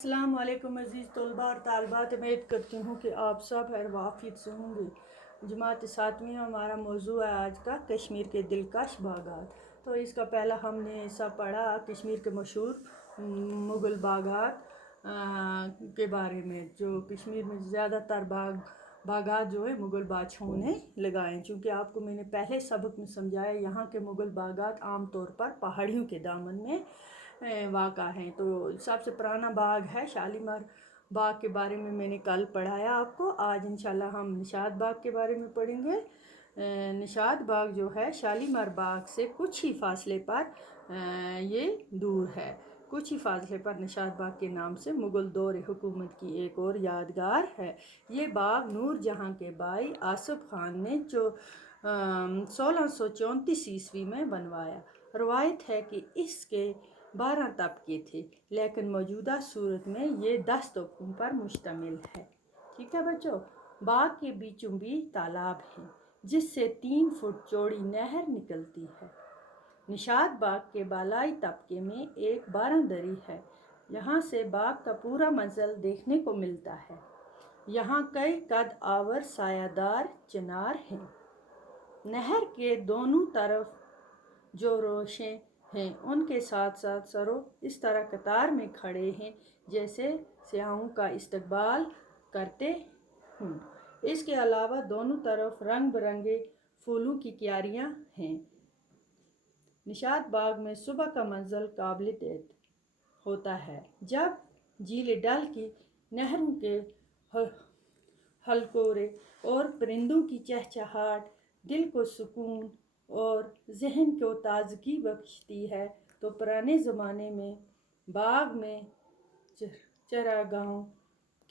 السلام علیکم عزیز طلباء اور طالبات، امید کرتی ہوں کہ آپ سب خیر وافیت سے ہوں گے۔ جماعت ساتویں ہمارا موضوع ہے آج کا کشمیر کے دلکش باغات۔ تو اس کا پہلا ہم نے حصہ پڑھا کشمیر کے مشہور مغل باغات کے بارے میں، جو کشمیر میں زیادہ تر باغات جو ہے مغل بادشاہوں نے لگائے، چونکہ آپ کو میں نے پہلے سبق میں سمجھایا یہاں کے مغل باغات عام طور پر پہاڑیوں کے دامن میں واقع ہیں۔ تو سب سے پرانا باغ ہے شالیمار باغ کے بارے میں نے کل پڑھایا آپ کو۔ آج انشاءاللہ ہم نشاط باغ کے بارے میں پڑھیں گے۔ نشاط باغ جو ہے شالیمار باغ سے کچھ ہی فاصلے پر یہ دور ہے۔ کچھ ہی فاصلے پر نشاط باغ کے نام سے مغل دور حکومت کی ایک اور یادگار ہے۔ یہ باغ نور جہاں کے بھائی آصف خان نے 1634 میں بنوایا۔ روایت ہے کہ اس کے 12 طبقے تھے، لیکن موجودہ صورت میں یہ 10 طبقوں پر مشتمل ہے۔ ٹھیک ہے بچوں، باغ کے بیچوں بیچ تالاب ہے جس سے 3 فٹ چوڑی نہر نکلتی ہے۔ نشاط باغ کے بالائی طبقے میں ایک باراندری ہے، یہاں سے باغ کا پورا منظر دیکھنے کو ملتا ہے۔ یہاں کئی قد آور سایہ دار چنار ہیں۔ نہر کے دونوں طرف جو روشیں ہیں ان کے ساتھ ساتھ سرو اس طرح قطار میں کھڑے ہیں جیسے سیاحوں کا استقبال کرتے ہوں۔ اس کے علاوہ دونوں طرف رنگ برنگے پھولوں کی کیاریاں ہیں۔ نشاط باغ میں صبح کا منظر قابل دید ہوتا ہے، جب جھیل ڈل کی نہروں کے ہلکورے اور پرندوں کی چہچہاہٹ دل کو سکون اور ذہن کو تازگی بخشتی ہے۔ تو پرانے زمانے میں باغ میں چراگاہوں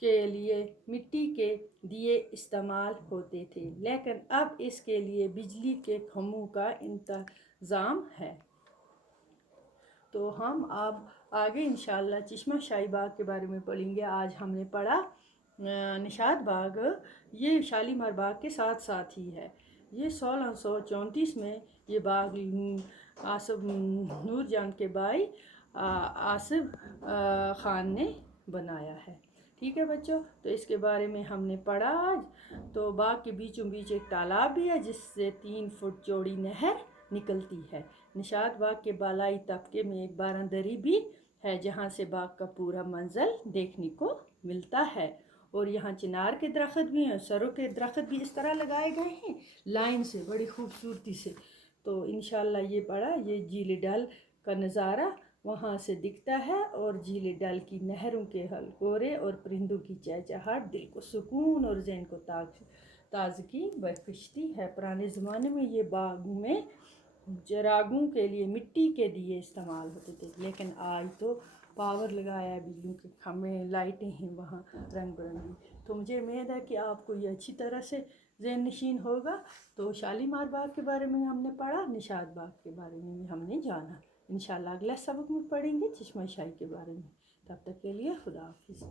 کے لیے مٹی کے دیے استعمال ہوتے تھے، لیکن اب اس کے لیے بجلی کے کھمبوں کا انتظام ہے۔ تو ہم اب آگے انشاءاللہ چشمہ شاہی باغ کے بارے میں پڑھیں گے۔ آج ہم نے پڑھا نشاط باغ، یہ شالیمار باغ کے ساتھ ساتھ ہی ہے۔ یہ 1634 میں یہ باغ آصف نور جہاں کے بھائی آصف خان نے بنایا ہے۔ ٹھیک ہے بچوں، تو اس کے بارے میں ہم نے پڑھا آج۔ تو باغ کے بیچوں بیچ ایک تالاب بھی ہے جس سے 3 فٹ چوڑی نہر نکلتی ہے۔ نشاط باغ کے بالائی طبقے میں ایک باراندری بھی ہے جہاں سے باغ کا پورا منظر دیکھنے کو ملتا ہے، اور یہاں چنار کے درخت بھی ہیں، سرو کے درخت بھی اس طرح لگائے گئے ہیں لائن سے بڑی خوبصورتی سے۔ تو انشاءاللہ یہ پڑھا، یہ جھیل ڈل کا نظارہ وہاں سے دکھتا ہے، اور جھیل ڈل کی نہروں کے ہلکورے اور پرندوں کی چہچہاہٹ دل کو سکون اور ذہن کو تازگی بخشتی ہے۔ پرانے زمانے میں یہ باغ میں چراغوں کے لیے مٹی کے دیے استعمال ہوتے تھے، لیکن آج تو پاور لگایا ہے، بجلیوں کے کھمبے، لائٹیں ہیں وہاں رنگ برنگی۔ تو مجھے امید ہے کہ آپ کو یہ اچھی طرح سے ذہن نشین ہوگا۔ تو شالیمار باغ کے بارے میں ہم نے پڑھا، نشاط باغ کے بارے میں بھی ہم نے جانا۔ انشاءاللہ اگلا سبق میں پڑھیں گے چشمہ شاہی کے بارے میں۔ تب تک کے لیے خدا حافظ۔